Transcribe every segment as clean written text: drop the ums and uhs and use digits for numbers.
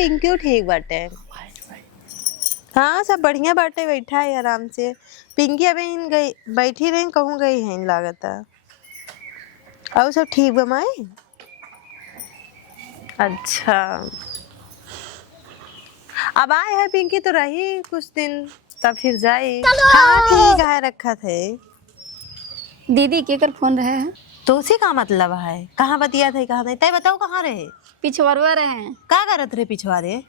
पिंकी ठीक बाटे। हाँ सब बढ़िया बाटे, बैठा है आराम से। पिंकी अभी इन गई बैठी रही, कहूँ गई है इन लागता। और सब ठीक बा माई? अच्छा अब आए है पिंकी तो रही कुछ दिन, तब फिर जाए। हाँ ठीक है, रखा थे। दीदी के कर फोन रहे हैं तो उसी का मतलब है, कहाँ बतिया थे कहाँ नहीं तय बताओ, कहाँ रहे? पिछवरवा रहे हैं। का करत रहे पिछवारे?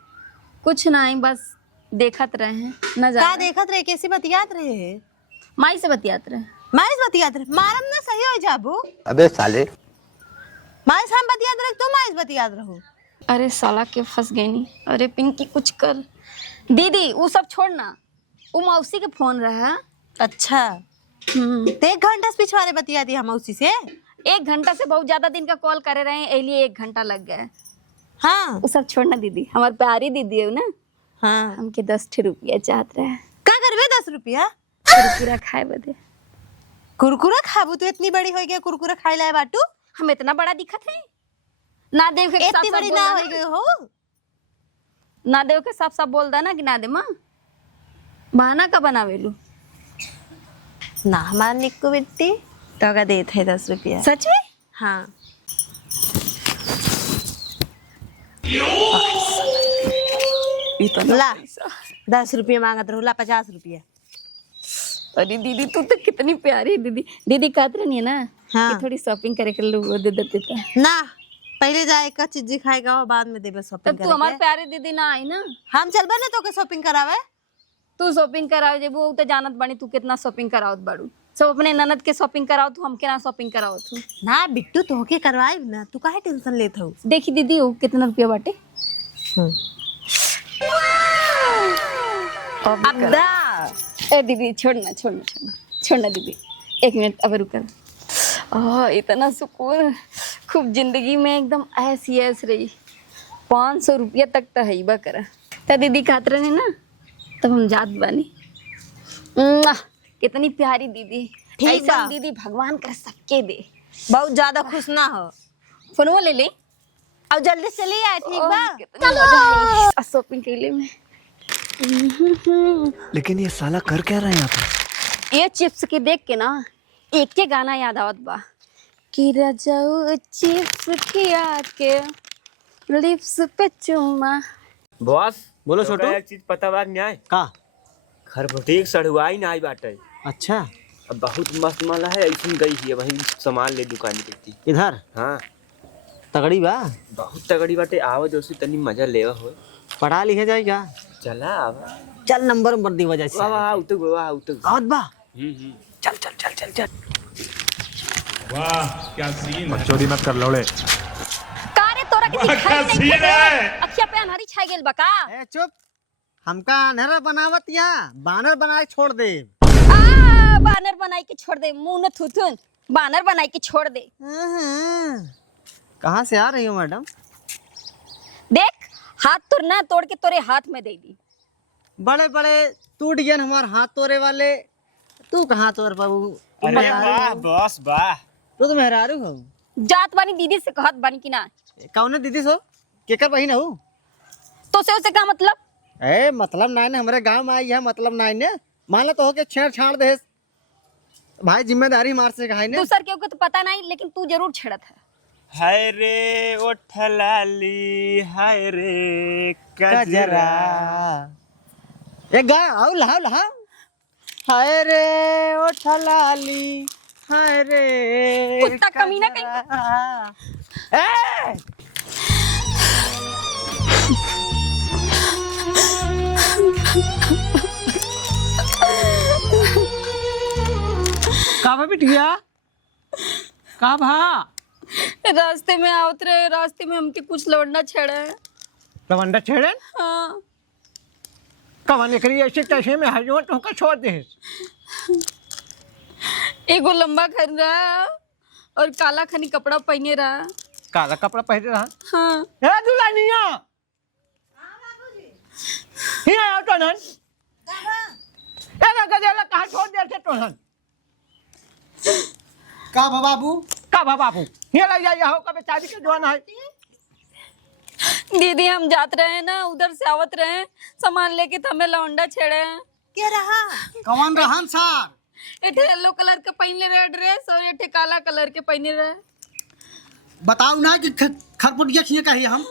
कुछ नहीं, बस देखत रहे हैं न का देखत रहे, कैसी बतियात रहे? माई से बतियात रहे। माई से बतियात रहे? मारम ना सही हो जाबू। अबे साले माई से हम बतियात रहे, तुम माई से बतियात रहो। अरे साला के फंस गई नी। अरे पिंकी कुछ कर। दीदी वो सब छोड़ना, वो मौसी के फोन रहा। अच्छा तो 1 घंटा से पिछवारे बतिया दी हम उसी से। 1 घंटा से बहुत ज्यादा दिन का कॉल करे रहे हैं, इसलिए 1 घंटा लग गया। हाँ वो सब छोड़ना दीदी, हमारी प्यारी दीदी है ना। हाँ हमके 10 रुपया चाहत रहे। का करबे 10 रुपया? कुरकुरा खाए बदे। कुरकुरा खाबू? तो इतनी बड़ी हो गई कुरकुरा खाए लाए बाटू? हम इतना बड़ा दिखत है ना? देव के इतनी बड़ी ना हो गई हो। ना देव के साफ साफ बोल दा ना कि ना दे माँ। बहाना का बनावेलू ना हमार निक्कू बेटी तो का देते है 10 रुपया। सच में? हाँ ला 10 रुपया मांगत रहो, ला 50 रुपया। अरे दीदी तू तो कितनी प्यारी दीदी। दीदी कहत रही है ना हाँ। कि थोड़ी शॉपिंग करे के लोग दे देते थे ना, पहले जाए का चीज खाएगा और बाद में देबे शॉपिंग तब तू हमारे प्यारे दीदी ना आई ना। हम चलबे ना तो के शॉपिंग करावे। तू शॉपिंग कराओ जब वो तो जानत बनी तू कितना शॉपिंग कराओत बाड़ू। सब अपने ननद के शॉपिंग कराओ, तू हमके ना शॉपिंग कराओ तू। ना बिट्टू तो के करवाए ना, तू काहे टेंशन लेत हो? देखी दीदी वो कितना रुपया बाटे। अब दा ए दीदी छोड़ना छोड़ना छोड़ना छोड़ना दीदी, 1 मिनट अब रुक। इतना सुकून खूब जिंदगी में एकदम ऐसी ऐस रही। 500 रुपया तक तो है ही करा। तो दीदी खात रहे ना तब हम जात बानी। कितनी प्यारी दीदी। ठीक बा दीदी भगवान कर सबके दे। बहुत ज्यादा खुश ना हो। फोनवा ले ले अब जल्दी चली आए। ठीक बा चलो शॉपिंग के लिए मैं। लेकिन ये साला कर क्या रहा है यहाँ पे? ये चिप्स के देख के ना एक के गाना याद आवत बा कि रजाऊ चिप्स खिया के लिप्स पे चुम्मा। बॉस बोलो छोटू। एक चीज पता बा न्याय का? खरबूटी सड़ुआई ना आई बाटे। अच्छा अब बहुत मस्त माला है, ऐसी गई है वही सामान ले दुकान देखती। इधर हाँ तगड़ी बा, बहुत तगड़ी बाटे। आओ जोशी तनी मजा लेवा हो। पढ़ा लिखे जाएगा। चला आवा। चल नंबर दी वजह से। वाह उतक वाह उतक। बहुत बा। चल चल चल चल चल। वाह क्या सीन है। चोरी मत कर लौड़े। कारे तोरा के दिखाई नहीं दे। अखिया पे अनहरी छाई गेल बका। ए चुप, हमका अनहरा बनावत या बानर बनाए छोड़ दे। बानर बनाई के छोड़ दे, मुंह न थुथुन। बानर बनाई के छोड़ दे। कहाँ से आ रही हो मैडम? देख हाथ तोड़ ना तोड़ के तोरे हाथ में दे दी। बड़े बड़े टूट गए हमारे हाथ तोड़े वाले। तू कहाँ तोड़ बाबू? अरे वाह बॉस वाह। तू तो मेहरारू हो। जात बानी दीदी से कहत बानी कि ना। कौन दीदी सो? केकर बहिन हो? तो से उसे का मतलब? ए मतलब नाइन हमारे गांव में आई है, मतलब नाइन है। मान लो तो हो के छेड़ छाड़ दे भाई, जिम्मेदारी मार से कहा दूसर के तो पता नहीं, लेकिन तू जरूर छेड़त है। हाय रे ओ ठलाली, हाय रे कजरा। एक गा आओ लहा लहा। हाय रे ओ ठलाली, हाय रे कुत्ता कमीना कहीं। ए का बिटिया का भा? रास्ते में आवत रहे, रास्ते में हमके कुछ लौटना छेड़ा है। लवंडा छेड़े? हाँ। कवन एकरी ऐसे कैसे में हजों तो का छोड़ दे। एगो लंबा खन रहा और काला खनी कपड़ा पहने रहा। काला कपड़ा पहने रहा? हाँ। ए दुल्हनिया ही आया तो नन ए ना गदेला कहां छोड़ दे थे तो नन का बाबू? का बाबू ये लग जाइए हो का बेचारी के जवान है। दीदी हम जात रहे हैं ना, उधर से आवत रहे हैं, सामान लेके तो हमें लौंडा छेड़े हैं। क्या रहा? कौन रहन सर? एठे येलो कलर के पहने रहे ड्रेस और एठे काला कलर के पहने रहे। बताओ ना कि खरपुटिया खिए कही हम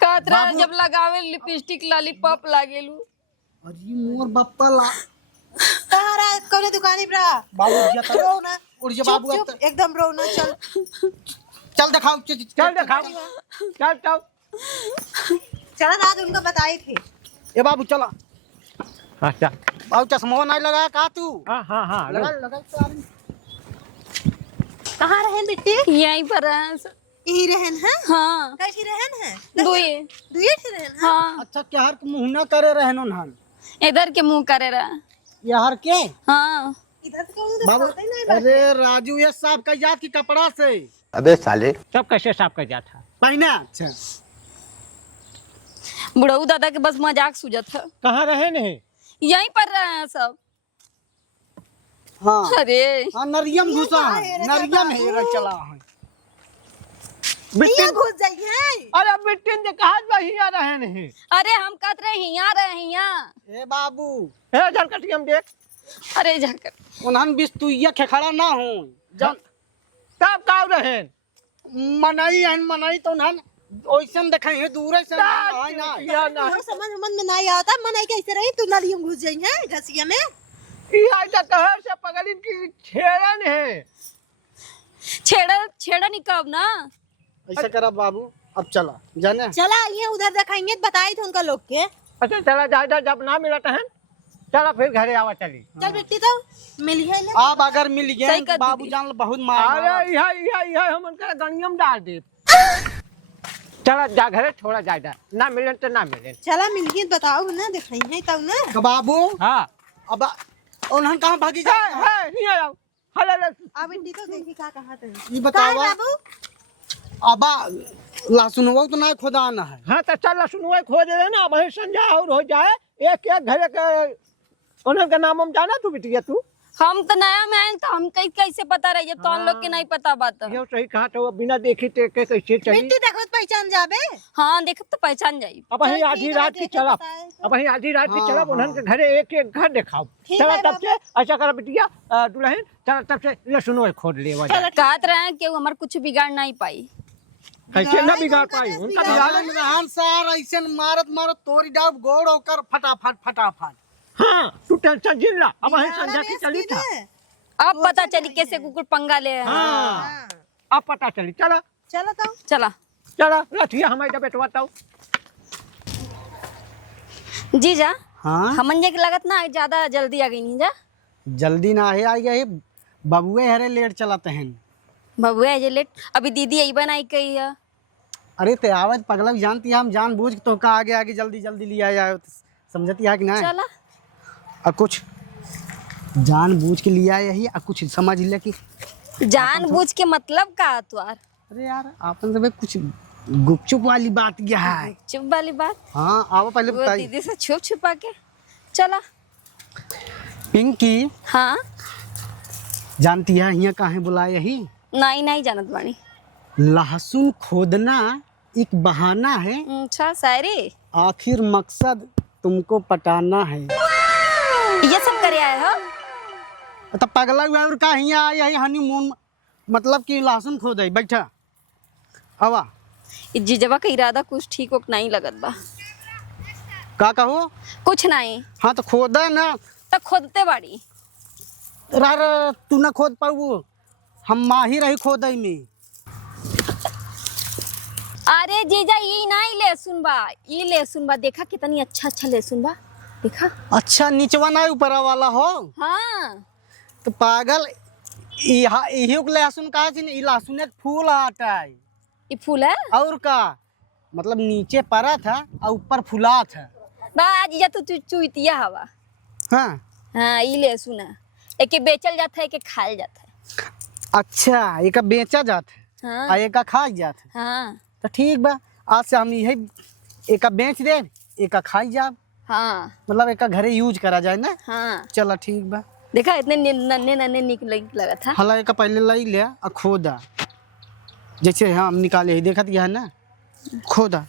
कहत रहे जब लगावे लिपस्टिक लॉलीपॉप लागेलू। अरे मोर बप्पा ला तारा कौन दुकानी पर बाबू जिया तो रो ना, उड़ जा चुप बाबू अब चुप एकदम रो ना। चल चल दिखाओ चल दिखाओ चल चल चला, रात उनको बताई थी। ए बाबू चला। अच्छा बाबू चश्मा नहीं लगाया का तू? हाँ हाँ हाँ लगा लगा तो आदमी। कहाँ रहन बिट्टी? यहीं पर है। यही रहन है? हाँ कैसी रहन है? दुए। दुए से रहन है? हाँ अच्छा क्या हर मुंह ना करे रहनो नहन इधर के मुंह करे रहा। ये हर के हाँ इधर से कहूँ तो बाबू पता ही नहीं बात। अरे राजू ये साहब का याद की कपड़ा से अबे साले सब कैसे साफ कर जाता है। पहने। अच्छा बुढ़ऊ दादा के बस मजाक सूझत है। कहाँ रहे नहीं? यहीं पर रहे हैं सब। हाँ अरे हाँ नरियम घुसा है, नरियम हेरा चला है। यहाँ घुस जाइए। अरे बिटिन जे कहा वही आ रहे नहीं। अरे हम कहते रहे हिया रहे हिया। ए बाबू हे झलकटी हम देख अरे जाकर उन्हन बिस्तुइया खेखड़ा ना हो जन तब का रहे। मनई तो उन्हन ओइसन देखे है दूर से आई ना या ना वो समझ में नहीं आता। मन कैसे रही तू नालियों घुस जाइए घसिया में। ई आई त कहर से पगलिन की छेड़न है। छेड़ा नहीं कब ना। ऐसा करा बाबू अब चला जाने। चला आइए उधर दिखाएंगे, बताए थे उनका लोग के। अच्छा चला जाए जब ना मिला तहन चला फिर घरे आवा चली। चल बेटी तो मिली है ना। अब अगर मिल गए सही कर तो बाबू दीदी। जान लो बहुत मार अरे यह हम उनका गणियम डाल दे। चला जा घरे छोड़ा जाए ना मिले तो ना मिले। चला मिल गई बताओ ना, दिखाइए तब ना। तो बाबू हाँ अब उन्हन कहाँ भागी जा नहीं आया हले अब बेटी तो देखी का कहा थे। ये बताओ बाबू अब लहसुन वो तो नहीं खुदा आना है। हाँ तो चल सुनवाई खो दे ना वही संध्या और हो जाए। एक एक घरे के उनका नाम हम जाना तू बिटिया तू। हम तो नया में आए तो हम कैसे पता रही जब तो हम लोग के नहीं पता बात। ये सही कहा तो बिना देखी ते के कैसे चली। बेटी देखो तो पहचान जाबे। हाँ देख तो पहचान जाई। अब वही आधी ठीक है, रात की देखे चला बताए तो। अब वही आधी रात की हाँ, चला उन्हन के घरे एक एक घर दिखाओ। ठीक चला है तब से ऐसा करा बिटिया दुल्हन चला तब से ले सुनवाई खोद ले कहत रहे हैं कि वो हमार कुछ बिगाड़ नहीं पाई। कैसे ना बिगाड़ पाई उनका बिगाड़। रहन सर ऐसे मारत मारत तोरी डाब गोड़ होकर फटाफट फटाफट। हाँ तू टेंशन जिन ला अब वही संध्या की चली था। अब पता चली कैसे कुकुर पंगा ले रहे हैं। हाँ अब पता चली चला चलो तो चला चला रथिया हमारे बेटवा तो जीजा हाँ हमन जे के लगत ना ज्यादा जल्दी आ गई नहीं जा। जल्दी ना है आई गई बबुए हरे लेट चलाते हैं। बबुआ जे लेट अभी दीदी आई बनाई कही है। अरे ते आवत पगला जानती है हम जानबूझ के तो का आगे आगे जल्दी जल्दी लिया जाए समझती है कि नहीं। चला और कुछ जानबूझ के लिया यही और कुछ समझ ले कि जानबूझ के मतलब का तुआर अरे यार आपन सब कुछ गुपचुप वाली बात क्या है। चुप वाली बात। हाँ आओ पहले वो बताइए। दीदी से छुप छुपा के चला। पिंकी हाँ जानती है यहाँ कहाँ बुलाए यही नहीं नहीं जानत बानी। लहसुन खोदना एक बहाना है, अच्छा शायरी आखिर मकसद तुमको पटाना है। ये सब करे आए हो। तो पगला हुआ और का यहाँ आया है हनीमून मतलब कि लहसुन खोदे बैठा हवा जीजवा का इरादा कुछ ठीक वक्त नहीं लगत बा। का कहो कुछ नहीं हाँ तो खोदा ना तो खोदते बाड़ी। रा तू ना खोद पाऊ हम माहिर रही खोदई में। अरे जीजा ये नहीं लहसुन बा, ये लहसुन बा देखा कितनी अच्छा अच्छा लहसुन बा देखा। अच्छा नीचवा ना ऊपर वाला हो हाँ तो पागल यही लहसुन कहा लहसुन एक फूल आता है ये फूल है। और का मतलब नीचे परा था और ऊपर फूला था। बा जीजा तू चुइतिया हवा। हाँ हाँ ये लहसुन है, एक बेचल जाता है एक खायल जाता है। अच्छा एक बेचा जाता है हाँ और एक खा जाता है। हाँ तो ठीक बा आज से हम यही एक बेच दे एक खाई जा हाँ मतलब एक घरे यूज करा जाए ना। हाँ चला ठीक बा देखा इतने नन्हे नन्हे लगा था। हला एक पहले लाई ले और खोदा जैसे हम निकाले ही देखा है ना खोदा।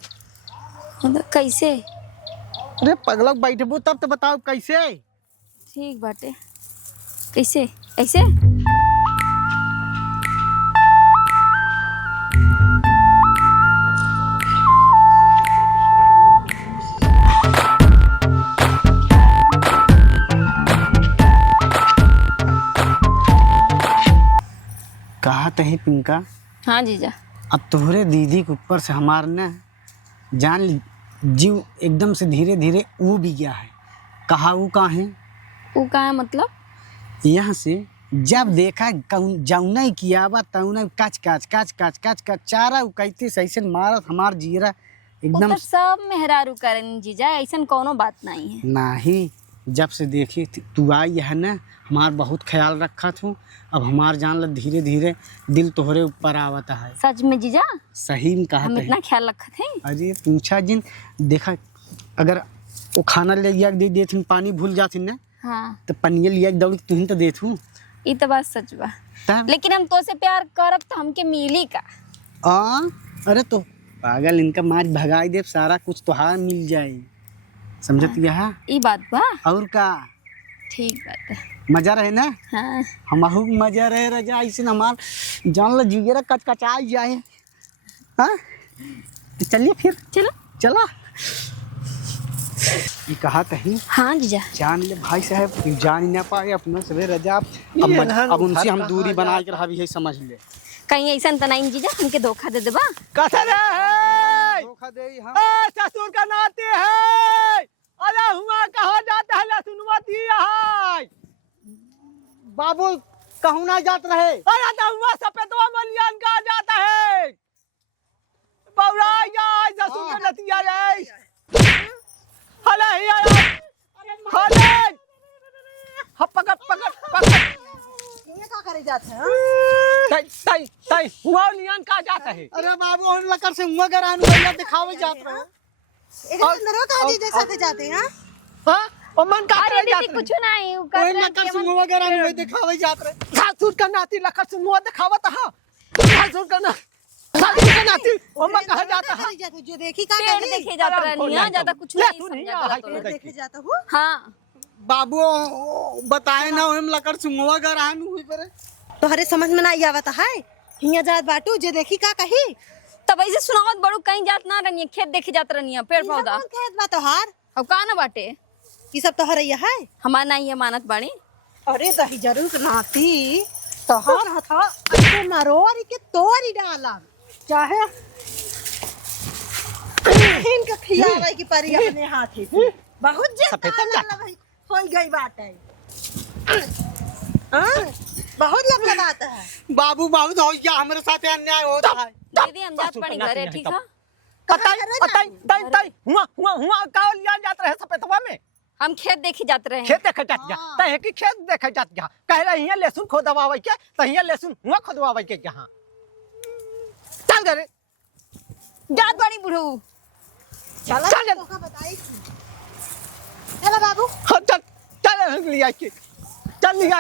मतलब कैसे? अरे पगलक बैठबू तब तो बताओ कैसे। ठीक बाटे। कैसे? ऐसे? कहा तही पिंका, हाँ जीजा। अब तोहरे दीदी के ऊपर से हमार ना जान जीव एकदम से धीरे धीरे ऊ भी गया है। कहा वो कहाँ है? वो का है मतलब? यहाँ से जब देखा जौना ही किया बा तौना काच काच काच काच काच काच चारा उ कहते सही मारत हमार जीरा वो एकदम तो सब मेहरारू करन जीजा, ऐसा कोनो बात नहीं है। नहीं। जब से देखी तू आई है ना हमार बहुत ख्याल रखा थू। अब हमार जान ल धीरे धीरे दिल तोहरे ऊपर आवता है। सच में जीजा? सही में कहा हम इतना ख्याल रखत हैं। अरे पूछा जिन देखा अगर वो खाना ले लिया दे देथिन पानी भूल जाथिन ना हाँ तो पनिया लिया दौड़ तुहिन तो देथू ये तो बात सच बा। तब लेकिन हम तो से प्यार करब तो हमके मिली का? अरे तो पागल इनका मार भगाई दे सारा कुछ तोहार मिल जाए। समझत यह ये बात बा। और का ठीक बात है। मजा रहे ना। हाँ हमहू मजा रहे रजा ऐसे हमार जान लो जीरा कचकचा जाए। हाँ तो चलिए फिर चलो। चला। ये कहा कहीं हाँ जीजा। जान ले भाई साहब जान ही ना पाए अपना सवे रजा। अब उनसे हम दूरी बना के रहा भी है समझ ले। कहीं ऐसा तो नहीं जीजा हमके धोखा दे देबा? कसर है धोखा दे हम ससुर का नाते है। अरे हुआ कहा जाता है लसुनवा दिया है। बाबू कहूँ ना जात रहे। अरे तो हुआ सफेदवा मलियान का जाता है। पौरा या ससुर का नतिया रे। हले ही आया। हले पकड़ पकड़ पकड़। ये का करे जात है? तई तई तई हुआ लियान का जाता है। अरे बाबू हम लकर से हुआ कर आनु भैया दिखावे जात रहे। एक अंदर का जी साथे जाते हैं। हां ओ मन का अरे करे दीदी जाता कुछ नहीं वो ओए कर लकर से हुआ कर आनु दिखावे जात रहे। ससुर का नाती लखत सुनवा दिखावत हां। ससुर का नाती ओ मन कहा जाता है। जो देखी का पेड़ देखे जाता रहनी ज्यादा कुछ नहीं समझा पेड़ देखे जाता हूँ। हाँ बाबू बताए ना हम लकर से हुआ कर आनु हुई पर तोहरे समझ में नहीं आवता है। हिया जात बाटू जे देखी का कही। तब ऐसे सुनावत बड़ू कहीं जात ना रहनी खेत देखे जात रहनी पेड़ पौधा। कौन कहत बा तोहार? अब का ना बाटे ये सब तोहर है। हमार नहीं है मानत बाड़ी। अरे दही जरूर नाती तोहर हथा ऐसे मरोरी के तोरी डाला चाहे इनका खियावे की परी अपने हाथ ही बहुत ज्यादा हो गई बात है। बहुत लग बात है। बाबू बहुत हो गया हमारे साथ अन्याय होता है। दीदी हम जात पड़ी घरे ठीक है। तई तई तई हुआ का लियान जाता है सफेदवा में। हम खेत देखे जात रहे हैं। खेत देखे जात जा तय की खेत देखे जात जा कह रही है लहसुन खोदवावे के तहिया लहसुन हुआ खोदवावे के जहां चल घरे जात बड़ी बुढ़ऊ। चला चल। तो का बताई। चला बाबू चल चल लिया के चल लिया